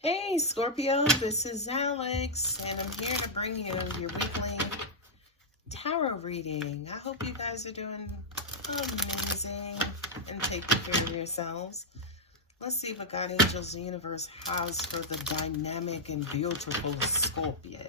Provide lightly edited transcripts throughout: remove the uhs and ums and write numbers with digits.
Hey Scorpio, this is Alex, and I'm here to bring you your weekly tarot reading. I hope you guys are doing amazing and taking care of yourselves. Let's see what God, angels, the universe has for the dynamic and beautiful Scorpio.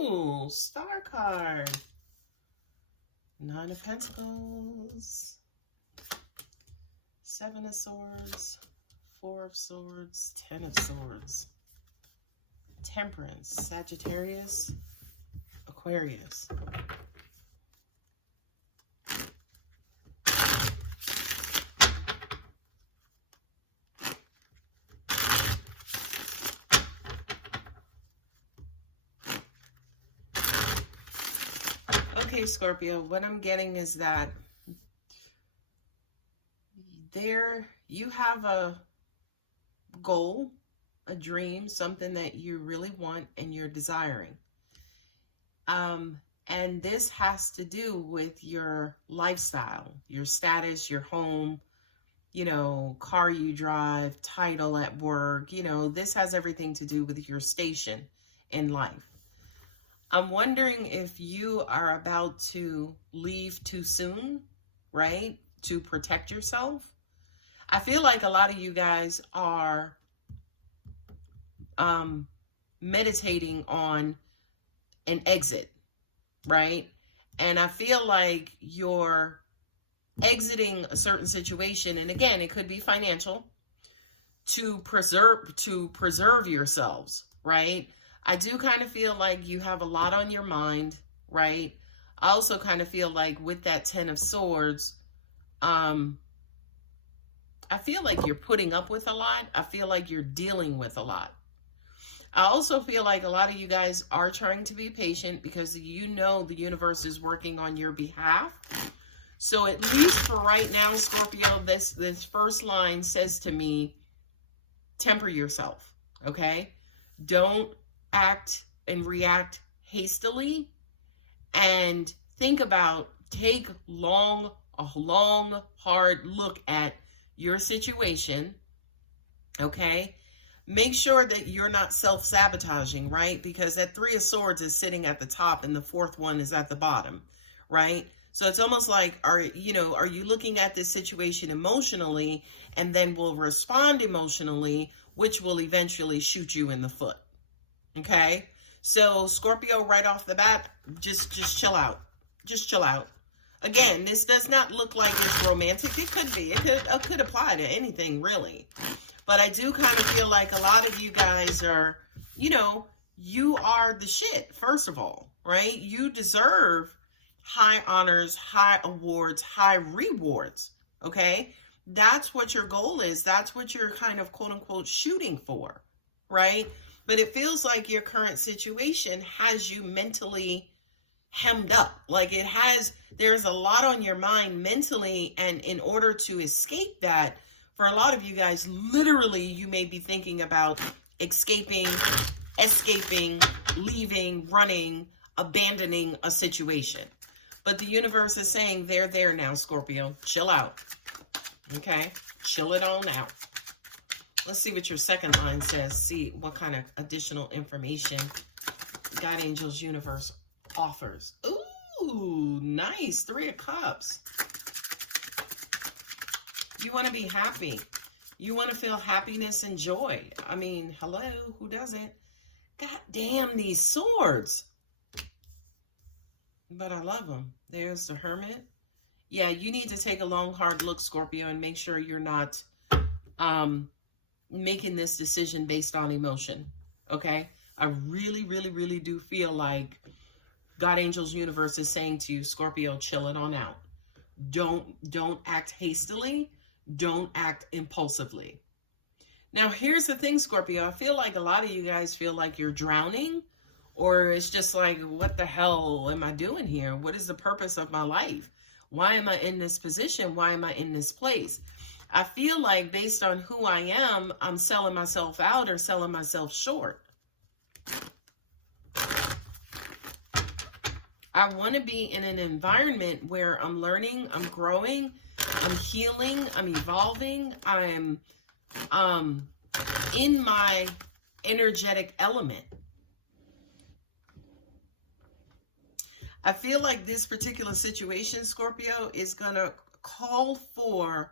Ooh, star card. 9 of Pentacles. 7 of Swords. 4 of Swords. 10 of Swords. Temperance. Sagittarius. Aquarius. Okay, Scorpio, what I'm getting is that you have a goal, a dream, something that you really want and you're desiring. And this has to do with your lifestyle, your status, your home, car you drive, title at work, this has everything to do with your station in life. I'm wondering if you are about to leave too soon, right? To protect yourself. I feel like a lot of you guys are meditating on an exit, right? And I feel like you're exiting a certain situation, and again, it could be financial, to preserve yourselves, right? I do kind of feel like you have a lot on your mind, right? I also kind of feel like with that 10 of Swords, I feel like you're putting up with a lot. I feel like you're dealing with a lot. I also feel like a lot of you guys are trying to be patient because the universe is working on your behalf. So at least for right now, Scorpio, this first line says to me, temper yourself, okay? Don't act and react hastily, and take a long, hard look at your situation, okay? Make sure that you're not self-sabotaging, right? Because that 3 of Swords is sitting at the top and the 4th one is at the bottom, right? So it's almost like, are you looking at this situation emotionally and then will respond emotionally, which will eventually shoot you in the foot. Okay, so Scorpio, right off the bat, just chill out. Just chill out. Again, this does not look like it's romantic. It could be. It could apply to anything, really. But I do kind of feel like a lot of you guys are, you are the shit, first of all, right? You deserve high honors, high awards, high rewards, okay? That's what your goal is. That's what you're kind of, quote unquote, shooting for, right? But it feels like your current situation has you mentally hemmed up. Like there's a lot on your mind mentally. And in order to escape that, for a lot of you guys, literally, you may be thinking about escaping, leaving, running, abandoning a situation. But the universe is saying they're there now, Scorpio. Chill out. Okay? Chill it on out. Let's see what your second line says. See what kind of additional information God, angels, universe offers. Ooh, nice. 3 of Cups. You want to be happy. You want to feel happiness and joy. I mean, hello, who doesn't? God damn these swords. But I love them. There's the Hermit. Yeah, you need to take a long, hard look, Scorpio, and make sure you're not making this decision based on emotion, okay? I really, really, really do feel like God, angels, universe is saying to you, Scorpio, chill it on out. Don't act hastily. Don't act impulsively. Now, here's the thing, Scorpio. I feel like a lot of you guys feel like you're drowning, or it's just like, what the hell am I doing here? What is the purpose of my life? Why am I in this position? Why am I in this place? I feel like based on who I am, I'm selling myself out or selling myself short. I want to be in an environment where I'm learning, I'm growing, I'm healing, I'm evolving, I'm in my energetic element. I feel like this particular situation, Scorpio, is going to call for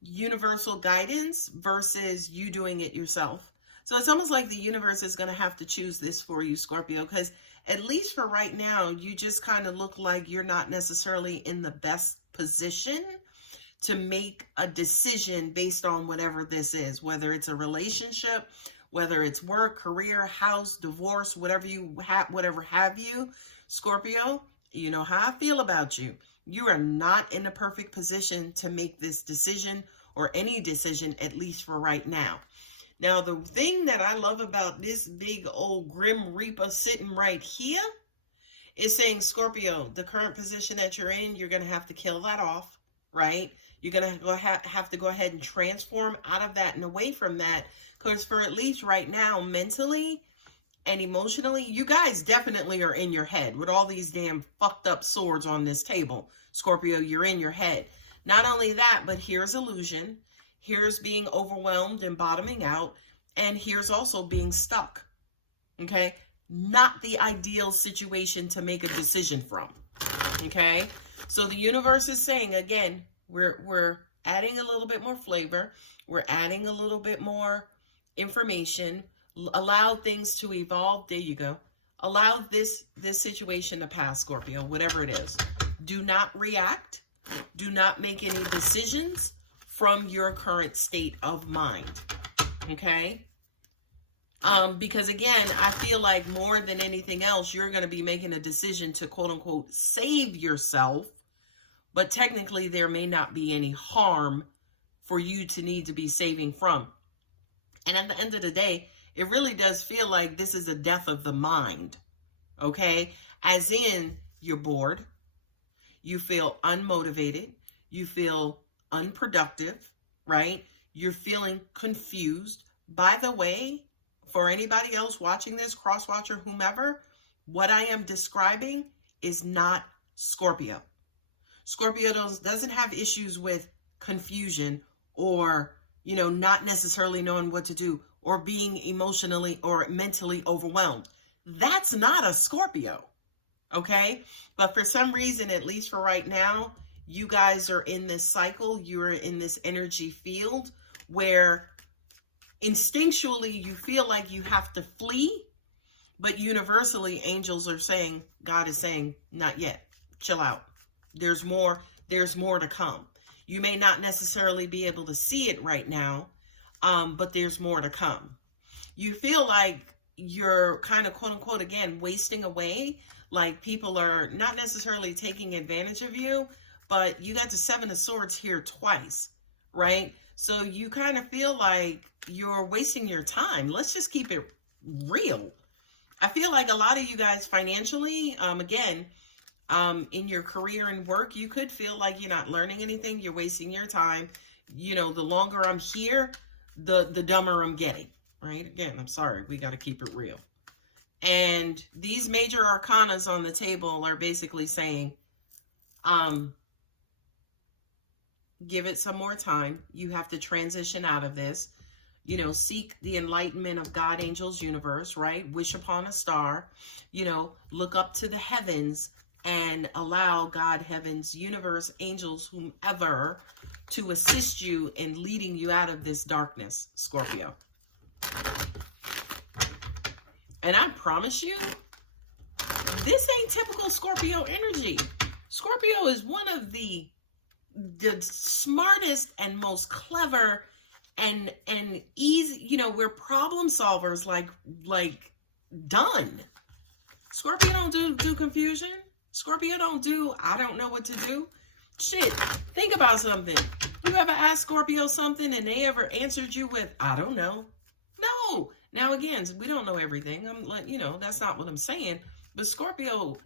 universal guidance versus you doing it yourself. So it's almost like the universe is going to have to choose this for you, Scorpio, because at least for right now, you just kind of look like you're not necessarily in the best position to make a decision based on whatever this is, whether it's a relationship, whether it's work, career, house, divorce, whatever have you, Scorpio. You know how I feel about you. You are not in a perfect position to make this decision or any decision, at least for right now. Now, the thing that I love about this big old Grim Reaper sitting right here is saying, Scorpio, the current position that you're in, you're going to have to kill that off, right? You're going to have to go ahead and transform out of that and away from that, because for at least right now, mentally and emotionally, you guys definitely are in your head with all these damn fucked up swords on this table. Scorpio, you're in your head. Not only that, but here's illusion. Here's being overwhelmed and bottoming out. And here's also being stuck. Okay? Not the ideal situation to make a decision from. Okay? So the universe is saying, again, we're adding a little bit more flavor. We're adding a little bit more information. Allow things to evolve. There you go. Allow this situation to pass, Scorpio, whatever it is. Do not react. Do not make any decisions from your current state of mind. Okay? Because again, I feel like more than anything else, you're going to be making a decision to quote unquote save yourself. But technically, there may not be any harm for you to need to be saving from. And at the end of the day, it really does feel like this is a death of the mind. Okay? As in, you're bored. You feel unmotivated. You feel unproductive, right? You're feeling confused. By the way, for anybody else watching this, cross-watcher, whomever, what I am describing is not Scorpio. Scorpio doesn't have issues with confusion or, you know, not necessarily knowing what to do or being emotionally or mentally overwhelmed. That's not a Scorpio, okay? But for some reason, at least for right now, you guys are in this cycle. You're in this energy field where instinctually you feel like you have to flee, but universally angels are saying, God is saying, not yet. Chill out. There's more to come. You may not necessarily be able to see it right now, but there's more to come. You feel like you're kind of quote unquote, again, wasting away. Like people are not necessarily taking advantage of you, but you got the Seven of Swords here twice, right? So you kind of feel like you're wasting your time. Let's just keep it real. I feel like a lot of you guys financially, again, in your career and work, you could feel like you're not learning anything. You're wasting your time. You know, the longer I'm here, the dumber I'm getting, right? Again, I'm sorry. We got to keep it real. And these major arcanas on the table are basically saying, give it some more time. You have to transition out of this. You know, seek the enlightenment of God, angels, universe, right? Wish upon a star. You know, look up to the heavens and allow God, heavens, universe, angels, whomever, to assist you in leading you out of this darkness, Scorpio. And I promise you, this ain't typical Scorpio energy. Scorpio is one of the smartest and most clever and easy, you know, we're problem solvers like done. Scorpio don't do confusion. Scorpio don't do, I don't know what to do. Shit, think about something. You ever asked Scorpio something and they ever answered you with, I don't know? No. Now, again, we don't know everything. I'm like, you know, that's not what I'm saying. But Scorpio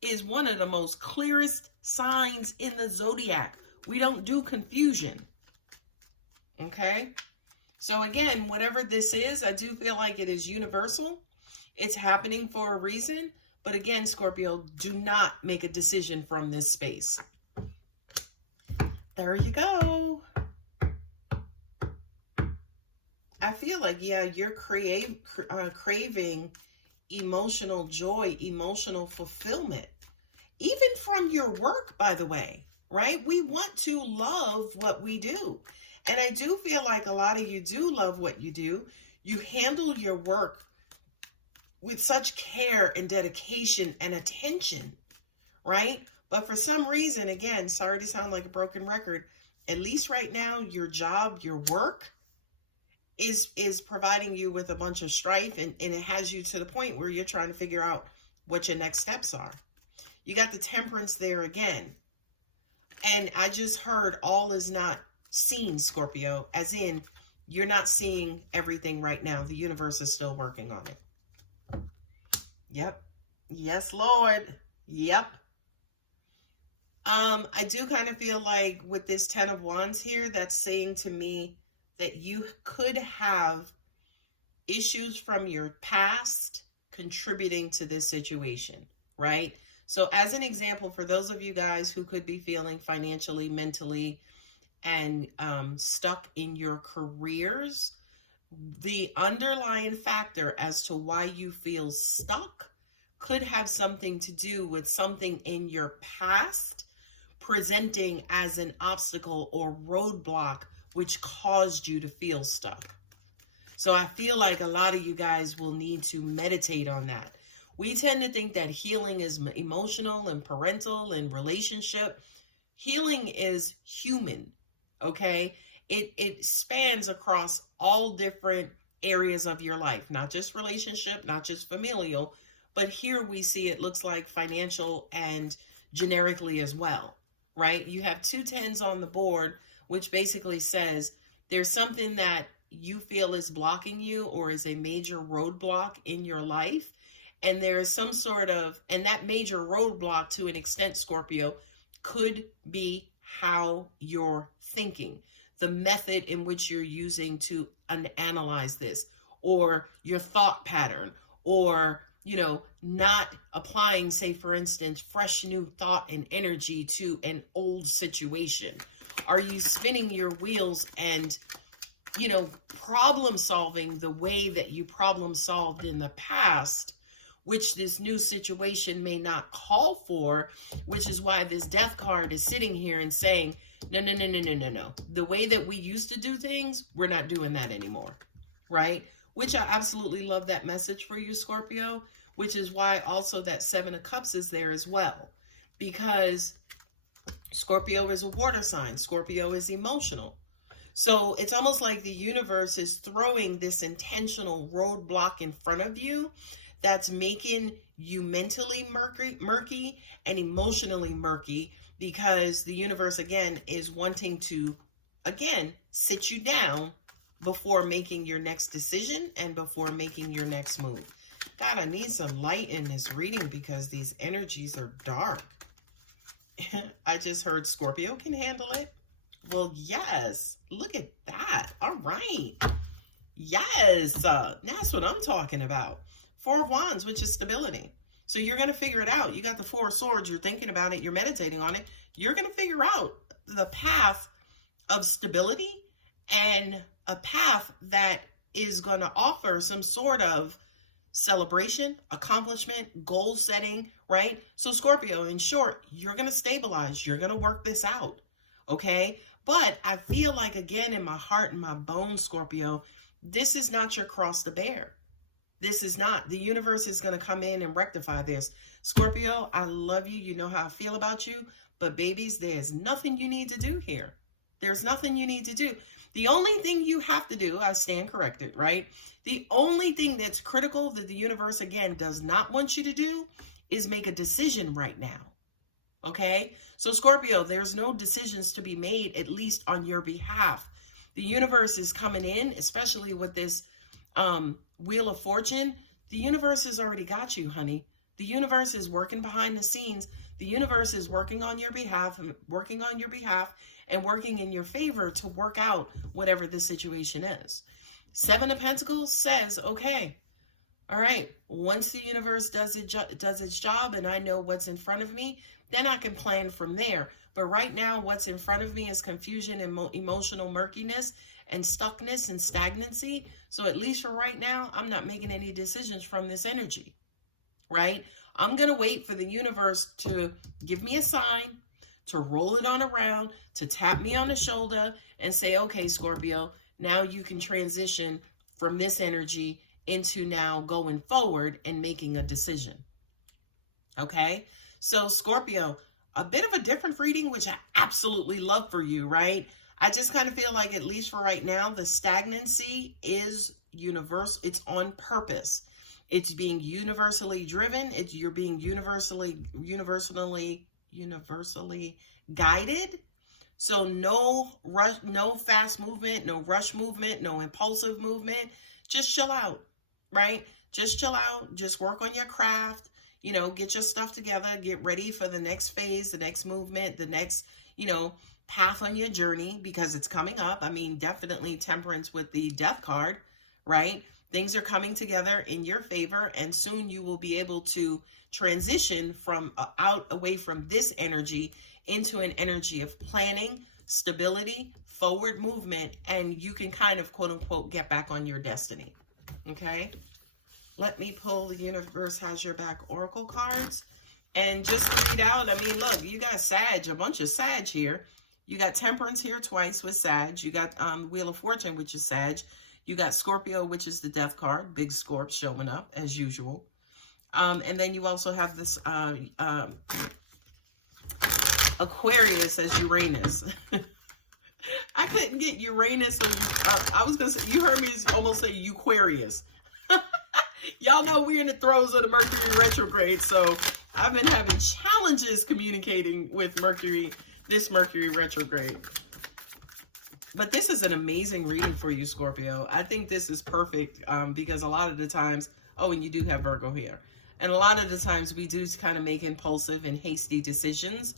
is one of the most clearest signs in the zodiac. We don't do confusion. Okay? So again, whatever this is, I do feel like it is universal. It's happening for a reason. But again, Scorpio, do not make a decision from this space. There you go. I feel like, yeah, you're craving emotional joy, emotional fulfillment, even from your work, by the way, right? We want to love what we do. And I do feel like a lot of you do love what you do. You handle your work with such care and dedication and attention, right? But for some reason, again, sorry to sound like a broken record, at least right now, your job, your work is providing you with a bunch of strife, and it has you to the point where you're trying to figure out what your next steps are. You got the Temperance there again. And I just heard all is not seen, Scorpio, as in you're not seeing everything right now. The universe is still working on it. Yep. Yes, Lord. Yep. I do kind of feel like with this 10 of Wands here, that's saying to me that you could have issues from your past contributing to this situation, right? So as an example, for those of you guys who could be feeling financially, mentally, and stuck in your careers, the underlying factor as to why you feel stuck could have something to do with something in your past presenting as an obstacle or roadblock which caused you to feel stuck. So I feel like a lot of you guys will need to meditate on that. We tend to think that healing is emotional and parental and relationship. Healing is human, okay? It spans across all different areas of your life, not just relationship, not just familial, but here we see it looks like financial and generically as well, right? You have 2 10s on the board, which basically says there's something that you feel is blocking you or is a major roadblock in your life. And there is some sort of, and that major roadblock to an extent, Scorpio, could be how you're thinking, the method in which you're using to analyze this, or your thought pattern, or, you know, not applying, say, for instance, fresh new thought and energy to an old situation. Are you spinning your wheels and, you know, problem solving the way that you problem solved in the past, which this new situation may not call for, which is why this death card is sitting here and saying, no. The way that we used to do things, we're not doing that anymore, right? Which I absolutely love that message for you, Scorpio, which is why also that 7 of Cups is there as well. Because Scorpio is a water sign. Scorpio is emotional. So it's almost like the universe is throwing this intentional roadblock in front of you that's making you mentally murky and emotionally murky, because the universe, again, is wanting to, again, sit you down before making your next decision and before making your next move. God, I need some light in this reading because these energies are dark. I just heard Scorpio can handle it. Well, yes. Look at that. All right. Yes. That's what I'm talking about. 4 of Wands, which is stability. So you're going to figure it out. You got the 4 of Swords. You're thinking about it. You're meditating on it. You're going to figure out the path of stability and a path that is going to offer some sort of celebration, accomplishment, goal setting, right? So Scorpio, in short, you're going to stabilize. You're going to work this out, okay? But I feel like, again, in my heart and my bones, Scorpio, this is not your cross to bear. This is not. The universe is going to come in and rectify this. Scorpio, I love you. You know how I feel about you. But babies, there's nothing you need to do here. There's nothing you need to do. The only thing you have to do, I stand corrected, right? The only thing that's critical that the universe, again, does not want you to do is make a decision right now. Okay? So Scorpio, there's no decisions to be made, at least on your behalf. The universe is coming in, especially with this Wheel of Fortune. The universe has already got you, honey. The universe is working behind the scenes. The universe is working on your behalf, and working in your favor to work out whatever the situation is. 7 of Pentacles says, okay, All right, once the universe does its job and I know what's in front of me, then I can plan from there. But right now, what's in front of me is confusion and emotional murkiness and stuckness and stagnancy. So at least for right now, I'm not making any decisions from this energy, right? I'm going to wait for the universe to give me a sign, to roll it on around, to tap me on the shoulder and say, okay, Scorpio, now you can transition from this energy into now going forward and making a decision. Okay, so Scorpio, a bit of a different reading, which I absolutely love for you, right? I just kind of feel like, at least for right now, the stagnancy is universal. It's on purpose. It's being universally driven. You're being universally guided. So no rush, no fast movement, no rush movement, no impulsive movement. Just chill out, right? Just chill out. Just work on your craft. You know, get your stuff together. Get ready for the next phase, the next movement, the next, you know, path on your journey, because it's coming up. I mean, definitely temperance with the death card, right? Things are coming together in your favor, and soon you will be able to transition from away from this energy into an energy of planning, stability, forward movement, and you can kind of, quote unquote, get back on your destiny. Okay, let me pull the Universe Has Your Back Oracle cards and just read out. I mean, look, you got Sag, a bunch of Sag here. You got Temperance here twice with Sag. You got Wheel of Fortune, which is Sag. You got Scorpio, which is the death card. Big Scorp showing up as usual. And then you also have this Aquarius as Uranus. I couldn't get Uranus. I was going to say, you heard me almost say Aquarius. Y'all know we're in the throes of the Mercury retrograde, so I've been having challenges communicating with Mercury, this Mercury retrograde. But this is an amazing reading for you, Scorpio. I think this is perfect because a lot of the times, oh, and you do have Virgo here. And a lot of the times we do kind of make impulsive and hasty decisions.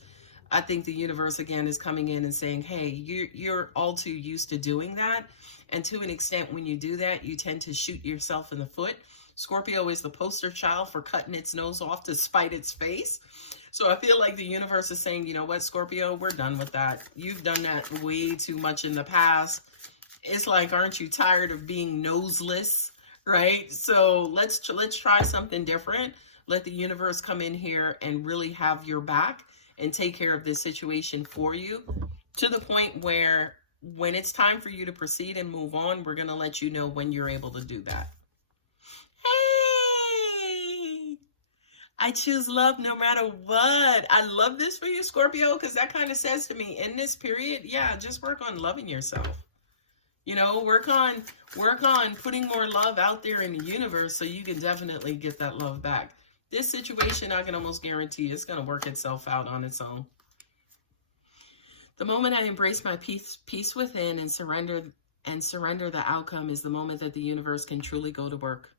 I think the universe, again, is coming in and saying, hey, you're all too used to doing that. And to an extent, when you do that, you tend to shoot yourself in the foot. Scorpio is the poster child for cutting its nose off to spite its face. So I feel like the universe is saying, you know what, Scorpio, we're done with that. You've done that way too much in the past. It's like, aren't you tired of being noseless, right? So let's try something different. Let the universe come in here and really have your back and take care of this situation for you, to the point where when it's time for you to proceed and move on, we're going to let you know when you're able to do that. Hey, I choose love no matter what. I love this for you, Scorpio, because that kind of says to me, in this period, yeah, just work on loving yourself. You know, work on putting more love out there in the universe so you can definitely get that love back. This situation, I can almost guarantee it's going to work itself out on its own. The moment I embrace my peace within and surrender the outcome is the moment that the universe can truly go to work.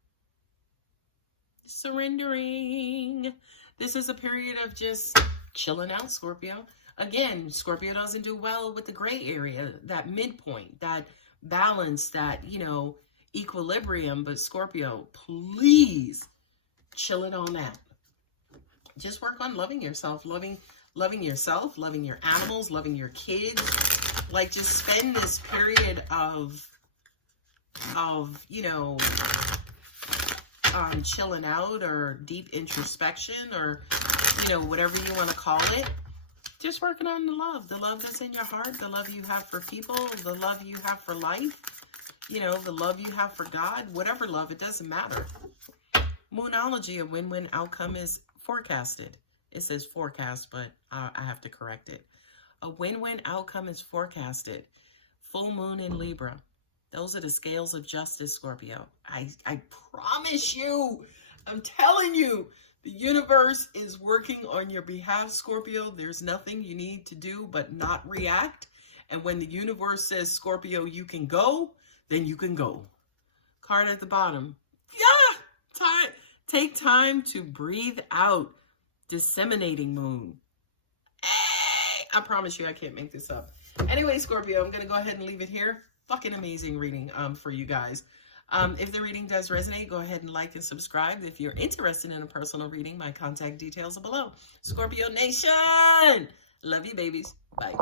Surrendering. This is a period of just chilling out, Scorpio. Again, Scorpio doesn't do well with the gray area, that midpoint, that balance, that, you know, equilibrium. But Scorpio, please chill it on that. Just work on loving yourself, loving yourself, loving your animals, loving your kids. Like, just spend this period of you know, chilling out or deep introspection, or, you know, whatever you want to call it. Just working on the love that's in your heart, the love you have for people, the love you have for life, you know, the love you have for God, whatever love, it doesn't matter. Moonology, a win-win outcome is forecasted. It says forecast, but I have to correct it. A win-win outcome is forecasted. Full moon in Libra. Those are the scales of justice, Scorpio. I promise you, I'm telling you, the universe is working on your behalf, Scorpio. There's nothing you need to do but not react. And when the universe says, Scorpio, you can go, then you can go. Card at the bottom. Yeah! Take time to breathe out. Disseminating moon. Hey! I promise you I can't make this up. Anyway, Scorpio, I'm going to go ahead and leave it here. Fucking amazing reading for you guys. If the reading does resonate, go ahead and like and subscribe. If you're interested in a personal reading, my contact details are below. Scorpio Nation! Love you, babies. Bye.